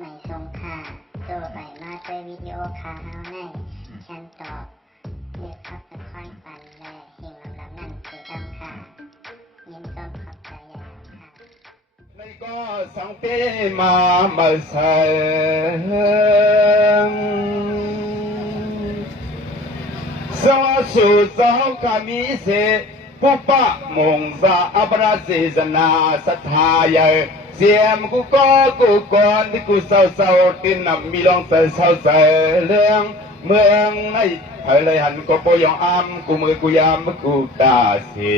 ไม่ทรงค่าตัวใบมาด้วยวิดีโอคาเฮาในฉันตอบเลือกขับเป็นค่อยปันและหิ่งลำนั่นคือดำค่ะยินต้นขอบใจใหญ่ค่ะในก็สังเกตมาใส่สวัสดีสาวกามิเสผู้ปะมงสาอัปราศีสนาสัทธาใหญ่เสียมกูก็กูก่อนที่กูเศร้าตินนำมีลองเศร้าเรื่องเมืองในไทยเลยหันก็ปยองอ้ำกูมือกูยามกูตาสี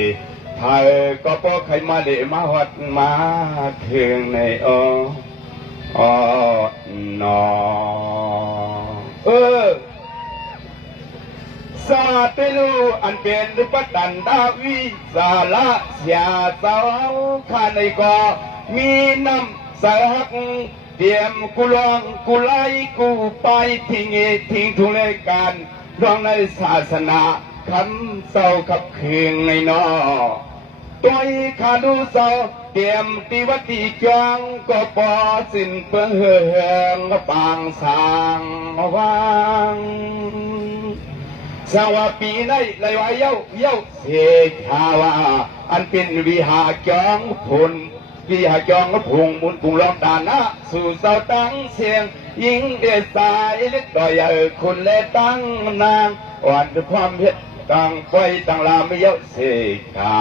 ไทยก็ปใครมาเดมาวัดมาเคืองในนสาติลูอันเป็นปัตตันดาวิสาละเสียสาวข้าในก็มีน้ำสักเตรียมกุลองกุไลกูไปทิ้งทุเลกันรองในศาสนาคำเศร้าขับเคืองในนอตัวขาดูเศร้าเตรียมตีวัติจังก็ปอสิ้นเปลืองเฮืองปางสางวางสาวปีในไหลวายเย้าเสกหาวาอันเป็นวิหาจองพุนวิหาจองพุงมุนกุงลองดานะสู่เสาตั้งเสียงยิงเดสายเล็กต่อยคุณเล่ตั้งนางอ่อนความเพ็ดตั้งไฟตั้งลามเย้าเสกหา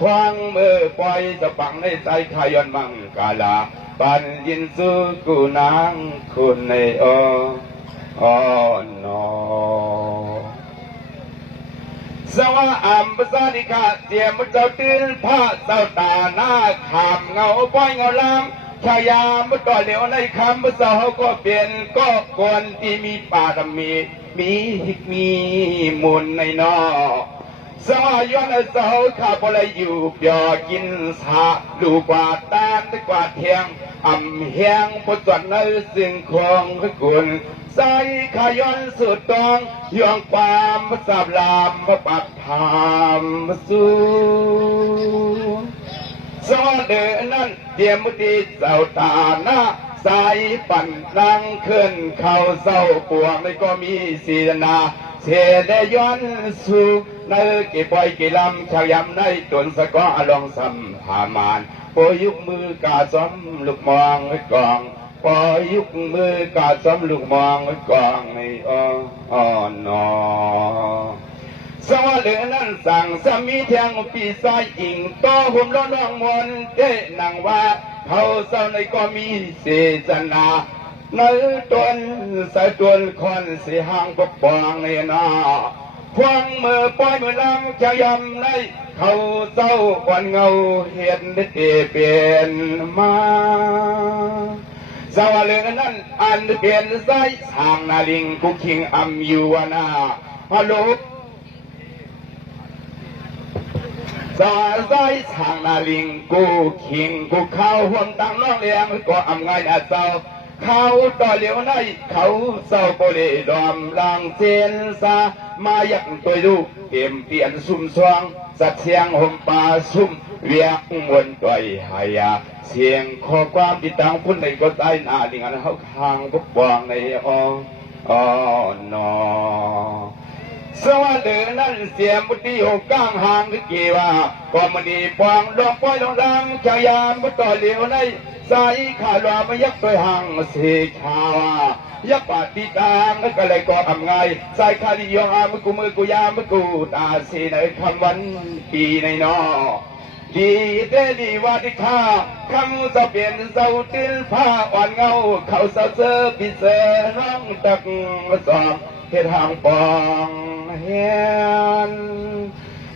คว้างมือปล่อยจะปังในใจขย้อนมังกาลาปันยินสู้กูนางคุณในนอสวะอัมปสาดิกาเจียมเจ้าตื่นผ้าเจ้าตาหน้าขามเงาป้อยเงาลามชายามต่อเหลียวในคำภาษาก็เปลี่ยนก็กวนที่มีป่าดมีหิกมีมุนในนอสวะย้อนเสาข้าพลอยู่เปียกินสาดูกว่าตานกว่าเทียงอ่ำเฮียงพดจวนในสิ่งของกุลใส่ขย้อนสุดตองย่องความสับลามปัดพามสู้สอนเดินนั้นเดียมมุติเจ้าตาหน้าสายปั่นนั่งขึ้นเข้าเศร้าปวงไม่ก็มีศีนาเสดย้อนสู่ในกี่ปล่อยกี่ลำชายำในจนสะก้อลองสัมหามานโปยุกมือกาซ้อมลูกมองไว้กองปอยุกมือกาซ้ำลูกมองไว้กองในนอสวะเหลือนั้นสั่งสามีแทงปีสายอิงต่อหุ่มล้อน้องมนเด้นังว่าเขาเศร้าในก็มีเสจนาในตนสายตนคนเสียห่างปกป้องในนาพวงมือปล่อยมือลำจะยำในเขาเศร้าวันเงาเห็นได้เปลี่ยนมาสวะเหลือนั้นอันเปลี่ยนสายทางนาลิงกุคิงอัมยูวนาฮัลโหลสายทางนาลิงกูคิงกูเข้าห่วงตั้งน้องเลี้ยงก็อำไงอาเศร้าเขาต่อเหลียวในเขาเศร้าโปเลดอมลางเซนซามายักตัวลูกเต็มเปลี่ยนซุ่มซองสัดเสียงห่มป่าซุ่มเวียงวนต่อยหายาเสียงขอความติดตามพุ่นในก็ใจหน้าดิ่งอันเขาทางก็ปองในนอสวัสดีนั่นเสียมุติหกก้างหางที่เกี่ว่าก็มันดีปองดองปล่อยดองรังชายามมุต่อเหลียวในสายขาลาไม่ยักตัวห่างเสียชาวยักปฏิตางก็เลยก็ทำไงสายขาดิยองมือกูยามกูตาสีในคำวันปีในนอดีเดดีว่าดิข้าคำจะเปลี่ยนเสาติลผ้าอ่อนเงาเขาเสาเสื้อพิเศษน้องตักสอบเฮ็ดห่างปองเฮียน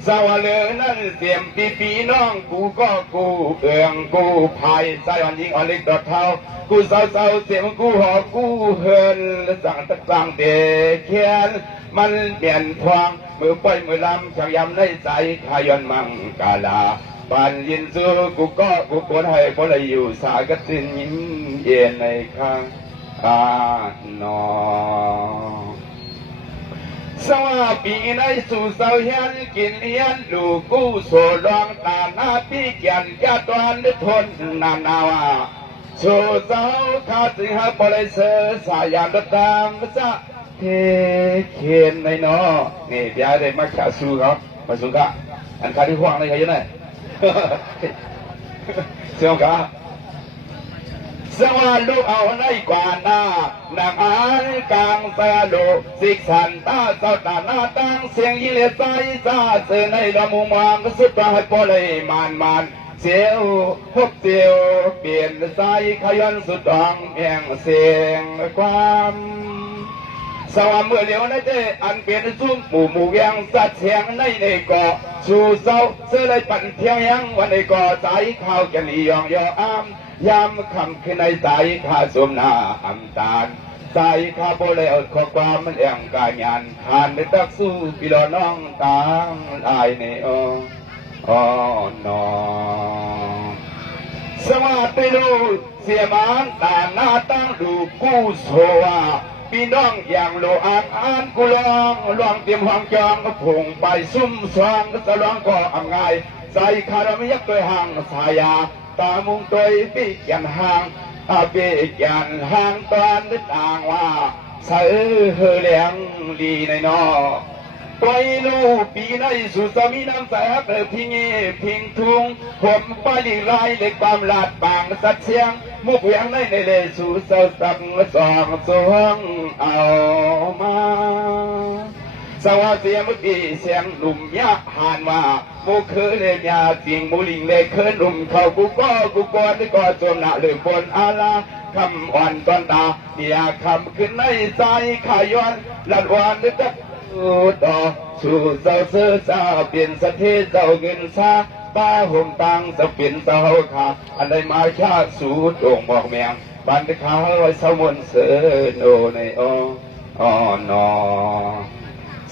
สาวเหลือนั่นเสียมปีน้องกูก็กูเอื้องกูภายสายอ่อนยิงอ่อนเล็กดอกเท้ากูเศร้าเสียมกูหอกูเฮินสั่งตะสั่งเดเขียนมันเปลี่ยนพวงมือปล่อยมือลำชักยำในใจขย้อนมังกาลาปันยินสู้กูก็กูปวดให้พอเลยอยู่สากสินยิ้มเย็นในข้างนอสวัสดีในสู่เสาเฮียนกินเฮียนลูกกู้โซลองตาหน้าพี่เกียนแก่ตอนทนนานาวา ชูเจ้าข้าจึงหาบริเสสายามระดังจะเทเขียนในนอนี่เดี๋ยวได้มาขาสู้เขามาสู้กันอันขาที่ห่วงในใครยังไงเสียงกาสวัสดีเอาในกว่าหน้านางอันกลางแสโลสิกสันตาเจ้าตาหน้าตั้งเสียงยิเลใจจ้าเสือในละมุมางสุดปลายปเลยมันเสียวพบเสียวเปลี่ยนใจขยันสุดดองแห่งเสียงความสวรรค์เมื่อเลี้ยวในเจอันเปลี่ยนซุ้มหมู่เวียงสัดเสียงในเกาะชูเสาเสื้อเลยปั่นเที่ยวยังวันในเกาะใจข้าวกันลียองยออ้ามยามคำขึ้นในใจข้าสมนาอัมตาลใจข้าโบเลยอดข้อความมันเอียงกายงานขานในตักสู้พี่น้องต่างลายในนอสวัสดีลูกเสียมันตาหน้าตั้งดูกู้โซวาพี่น้องอย่างโลอ่านกุลองลองเตรียมห้องจองก็ผงไปซุ่มสว่างก็จะลองก็อำง่ายใจคารไม่ยักตัวห่างสายาตามุงตัวปีกยันห่างปีกยันห่างตอนนึกต่างว่าเสือเลี้ยงดีในนอตัวลูกปีในสุสามีน้ำใสฮักเรือพิงพิงทุงผมไปลีไรเล็กความลาดบางสัดเสียงมุกเวียงในเลสู่เสาสักสองสวงเอามาสวัสดีมุกีเสียงหนุ่มยะหานว่ามุกเคยเลียาจริงมุลิงเล็กเคยหนุ่มเขากูกอนก็จมหน้าเลยบนอาลาคำอ่อนตอนตาเนี่ยคำขึ้นในใจขย้อนหลัดวันนึกต่อสู่เจ้าเสือเจ้าเปลี่ยนสถิตเจ้าเงินซาป้าห่มตังจะเปลี่ยนเจ้าขาอันใดมาชาสู่ดวงบอกแมงบันเขาไว้สมุนเสือโนในนอ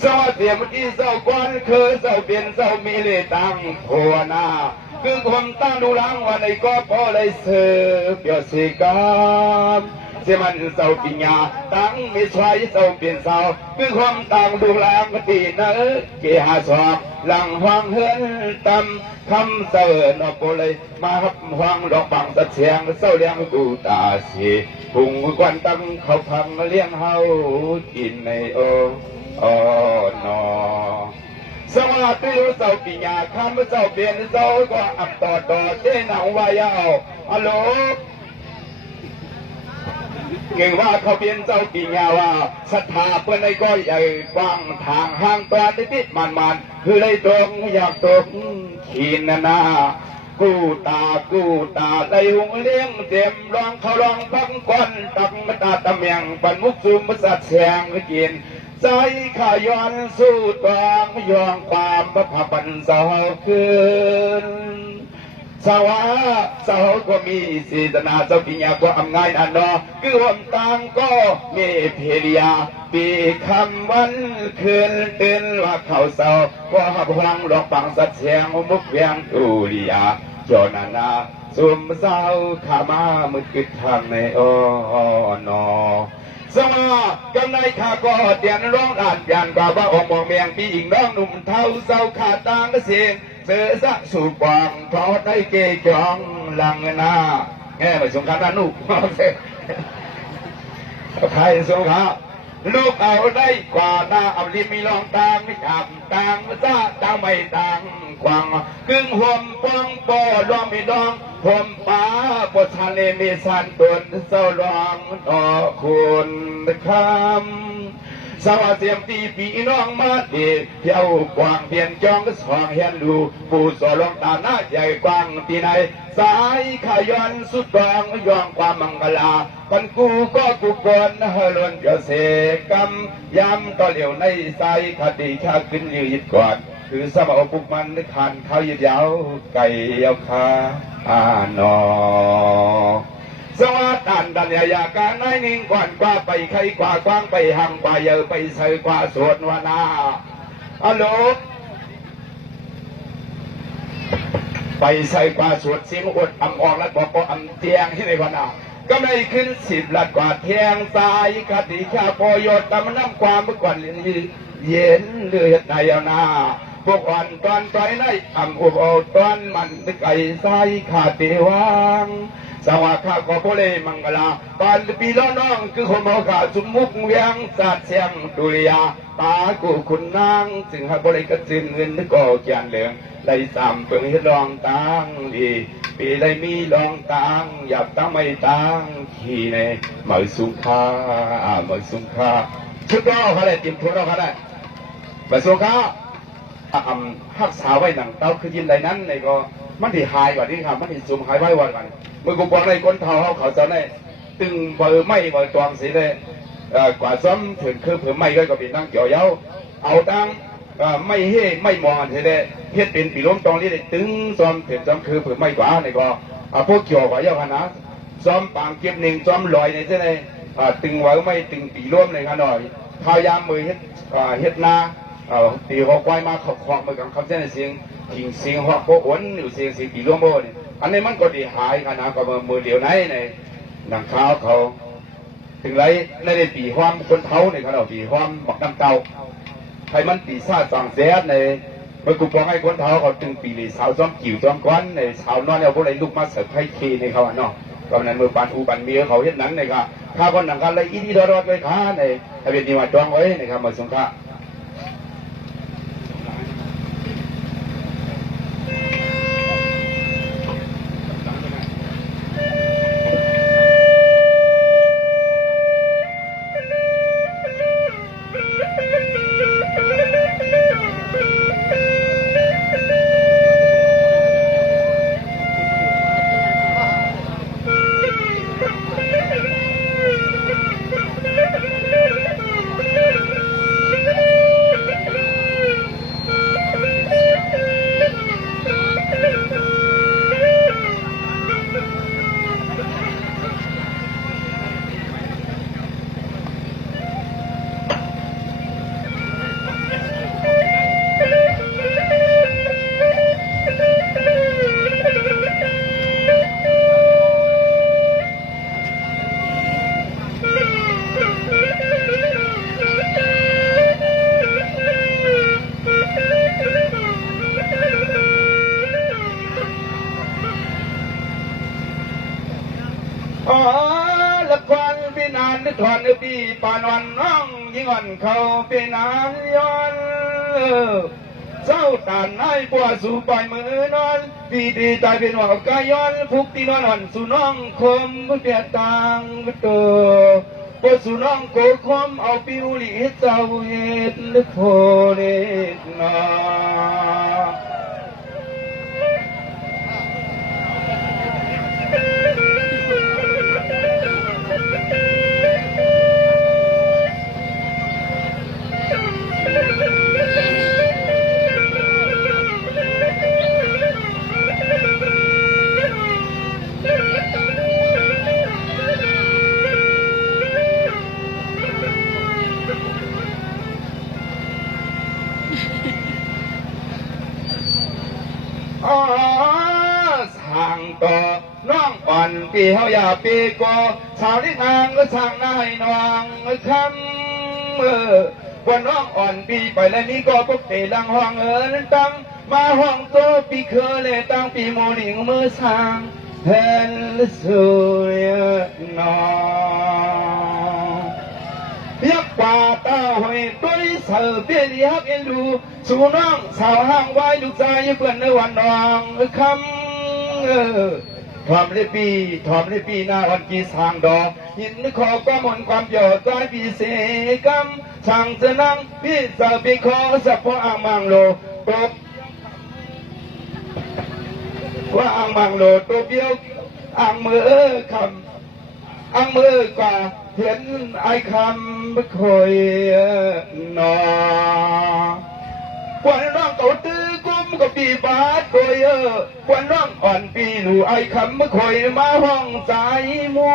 สวัสดีเมื่อกี้เจ้ากวนเคยเจ้าเปลี่ยนเจ้ามีเลตังผัวนาคือคนตั้งดูหลังวันในก็พอเลยเสือเปียสิกามเสียมันเจ้าปิญญาตั้งไม่ใช่เจ้าเปลี่ยนเจ้าคือความต่างดูแลมตีเนอเกี่ยหาสอบหลังห้องเฮือนตำคำเสือนอโปเลยมาหับห้องดอกบังตะเสียงเศร้าเลี้ยงกูตาสีพุงกวนตั้งเขาพังเลี้ยงเฮากินในนอสวัสดีเจ้าปิญญาข้ามเจ้าเปลี่ยนเจ้าก็อับต่อเจ้าหนาววายเอาฮัลโหลเก่งว่าเขาเปลี่ยนเจ้าปิญญาว่าศรัทธาเพื่อนในก็ใหญ่กว้างทางห้างตอนติดมันคือเลยตรงอยากตกขีนนากูตาในหงเลี้ยงเต็มรองเขารองพังก้อนตักมาตาตะเมียงปันมุกซุมมาสัดแสงกินใจข้าย้อนสู้ตองยองความพระพันเสาคืนสาวก็มีศีลนาเจ้าปิญญาก็อำง่ายนันเนาะคือวันต่างก็มีเพลียปีคำวันคืนเตือนว่าเขาเศร้าก็หับหังหลอกปังสัดเสียงมุกเวียงตุลียาจนานาสุมเศร้าขามามืดกิดทางในนอสมากำในข้าก็เตียนร้องอ่านยันกว่าว่าองค์มองเมียงปีอิงน้องหนุ่มเท่าเศร้าขาดต่างเสียงเสือสะสูบวางทอดได้เกยจองหลังนาแง่ไปสงครามนั่นลูกใครสงครามลูกเอาได้กว่าหน้าเอาลิมีลองต่างไม่จับต่างซะต่างไม่ต่างกวางกึ่งห่มปองปอลองมีดองห่มป้าบททะเลมีสันตนเศร้าลองต่อคุณคำสวัสดีปีน้องมาดีเที่ยวกวางเพียนจองก็สองเห็นดูผู้สอลองตาหน้าใหญ่กว้างปีไหนสายขย้อนสุดดองยองความมังกลาคนกูก็กูกวนเฮลนเกษกรรมย้ำต่อเหลียวในสายคดีชาขึ้นยืดก่อนคือสมอปุกมันขันเขายืดยาวไก่ยาวคานอสวัสดิ์ดันยาการนายนิ่งก่อนกว่าไปใครกว่ากว้างไปห่างกว่าเยอะไปใส่กว่าสวดวนาฮัลโหลไปใส่กว่าสวดเสียงอดอำออกและบอกอำเตียงที่ในวนาก็ไม่ขึ้น10 ลัดกว่าเทียงสายคดีชาโปโยตำน้ำความเมื่อก่อนเย็นเลือดในเอานาพ พวกอ่อนตอนใจในอ่ำอุบเอาตอนมันไก่ใส่ขาดเดวังสวัสดิ์ข้าก็โพเลมังกลาปานปีล้อน้องคือคนบอกาจุมุกเวียงสาดเสียงดุริยาตากูคุณนางจึงให้บริกรจินเงินก็เกียนเหลืองได้สามเพิ่งให้ลองตังดีปีได้มีลองตังอยากตั้งไม่ตังขี่ในเหมือสุขาเหมือสุขาชุดล้อเขาเลยจิ้มทุนล้อเขาได้เหมือสุขาหักษาไว้หนังเต้าคือยินใดนั้นในก็มันที่หายกว่านี้ครับมันที่ซุ่มหายไว้วันกันเมื่อกูบอกในก้นเท้าเขาจะได้ตึงเบอร์ไม่เบอร์ตวงสีเลยกว่าซ้ำถึงคือเผื่อไม่ก็เป็นตั้งเกี่ยวเย้าเอาตั้งไม่เฮ่ไม่มองทีเดียเฮ็ดเป็นปีล้มตองนี้ได้ตึงซ้อมถึงซ้ำคือเผื่อไม่กว่าในก็พวกเกี่ยวกับเย้าขนาดซ้อมปางเก็บหนึ่งซ้อมลอยในเส้นในตึงไว้ไม่ตึงปีล้มในขนาดพยายามมือเฮ็ดนาตีหัวควายมาขับขวางมือกับคำเส้นเสียงทิ้งเสียงหัวโคอ้วนอยู่เสียงปีล้มโบนี่อันนี้มันก็ดีหายขนาดก็มือเดียวไหนในหนังข้าวเขาถึงไรในปีความคนเท้าในขณะปีความบักน้ำเตาให้มันปีซาสั่งเสียในเมื่อกูบอกให้คนเท้าเขาถึงปีเลยสาวซ้อมกิ่วซ้อมก้อนในสาวนอนเอาพวกไรลูกมาเสิร์ฟให้เคในเขาเนาะก็นั้นมือปานอูปันเมียเขาเห็นนั้นในก็ข้าคนหนังกันเลยอีที่รอดไว้ข้าในทะเบียนนี้มาจองไว้นะครับมาสงฆ์ละครเป็นนานถอนปีปานวันน้องยิ่งอ่อนเขาเป็นนานย้อนเจ้าตานนายปัวสู่ปล่อยมือนอนปีดีตายเป็นหัวกายย้อนพุกตีนอนอ่อนสู่น้องคมเปียตังตัวปัวสู่น้องโกคมเอาปิวหลีเจ้าเฮ็ดโคเล็กนาสั่งต่อน้องอ่อนปีเฮาอย่าปีก่อสาวนิทางก็สั่งนายนวงคำวันน้องอ่อนปีไปแล้วนี้ก็พบเตลังห้องตั้งมาห้องโตปีเคอเลยตั้งปีโมลิงมือสั่งเห็นสุยนอยักษ์ป่าตาหอยด้วยเสือเบี้ยยักษ์เอ็นดูสู่น้องสาวห้างไว้ลูกชายเพื่อนในวันนองคำทอมเลปีหน้าวันกีสางดอกหินขอความมนความเยอะใจปีเสกำช่างจะนั่งพี่สาวปีขอสับพออ่างมังโลตบว่าอ่างมังโลตบเบี้ยวอ่างมือคำอ่างมือกว่าเห็นไอ้คำไม่เคยนอวันน้องเก่าตื้อกุ้มกับปีบาดโกยวันน้องอ่อนปีหนูไอ้คำไม่เคยมาห้องใจมู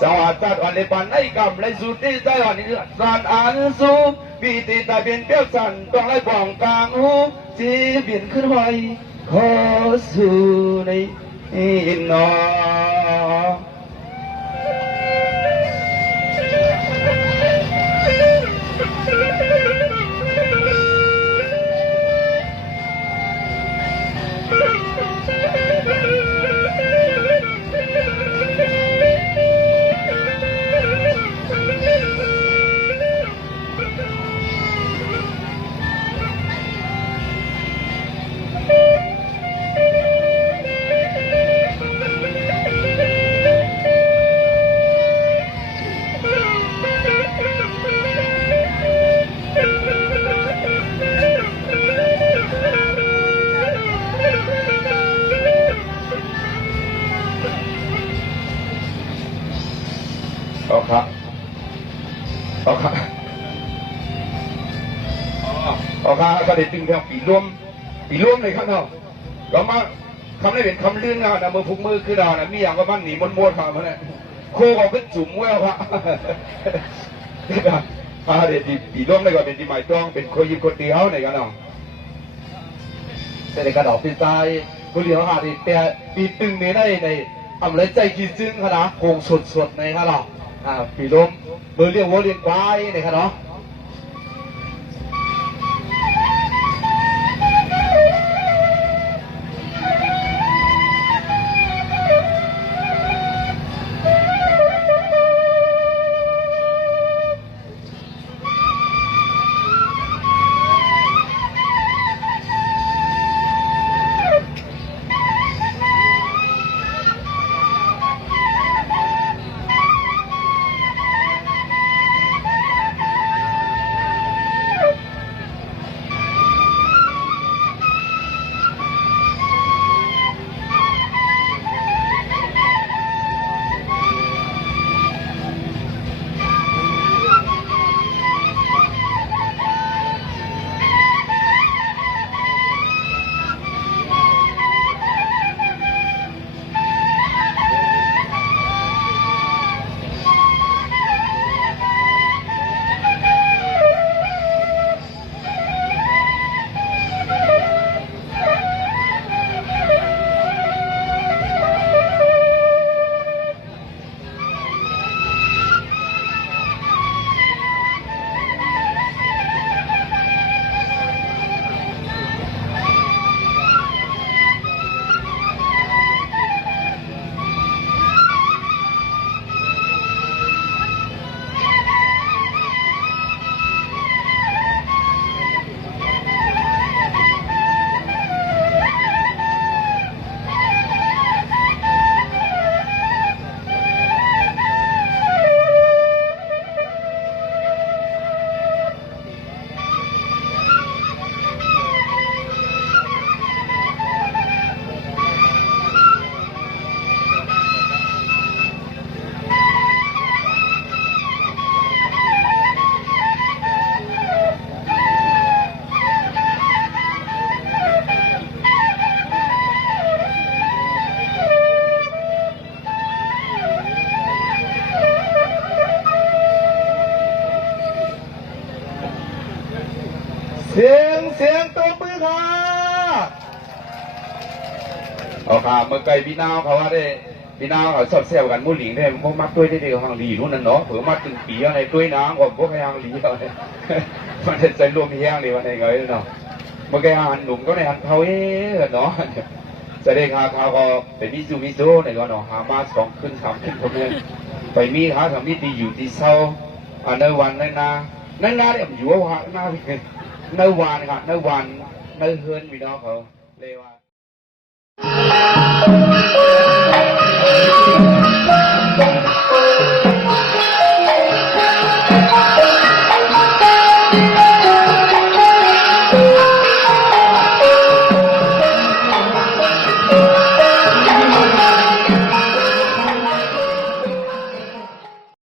สวัสดิ์อ่อนเลยปันไอ้กำเลยสุดที่ใจอ่อนนี่สานอ่านสูบปีตีตาเปลี่ยนเปรี้ยวสั่นต้องไล่บ่องกลางหูจีเปลี่ยนขึ้นไว้ขอสู่ในนอ อ๋อครับอ๋อครับอ๋อครับก็ได้ตึงแถวปีร่วมเลยครับเนาะก็มาคำนี้เป็นคำลื่นนะมือพุกมือคือเรานะมีอย่างก็มันหนีม้วนๆครับมันเนี่ยโคก็ขึ้นจุ่มแววครับเดี๋ยวปีร่วมเลยก็เป็นที่หมายต้องเป็นโคยิบคนเดียวในกันเนาะแต่ในกระดอกปีตายคนเดียวหาดีแต่ปีตึงนี้ในทำอะไรใจกินซึ้งขนาดโคงสดๆในครับเนาะปีร่วมมือเลี้ยงวัวเลี้ยงควายในครับเนาะเสียงตัวมือค่ะเอาค่ะเมื่อไกลพี่นาวเขาว่าได้พี่นาวเขาชอบแซวกันมู่หลิงได้พวกมัดด้วยได้เดียวหางหลีนู่นนั่นเนาะเผื่อมัดถึงปีอะไรด้วยน้ำกว่าพวกไอ้หางหลีเขาเนี่ยมันจะใจรวมแห้งดีวันไหนเงยเนาะเมื่อไกลหันหนุ่มก็ในหันเขาเนาะจะได้หาเขาก็ไปมิซูเนี่ยก็เนาะหามา2 ขึ้น 3 ขึ้นคนนึงไปมีหาทำมีดีอยู่ที่เศร้าในวันในนาเนี่ยอยู่ว่าหน้าพี่ในวันครับในวันในเฮือนพี่น้องเขาเลยว่า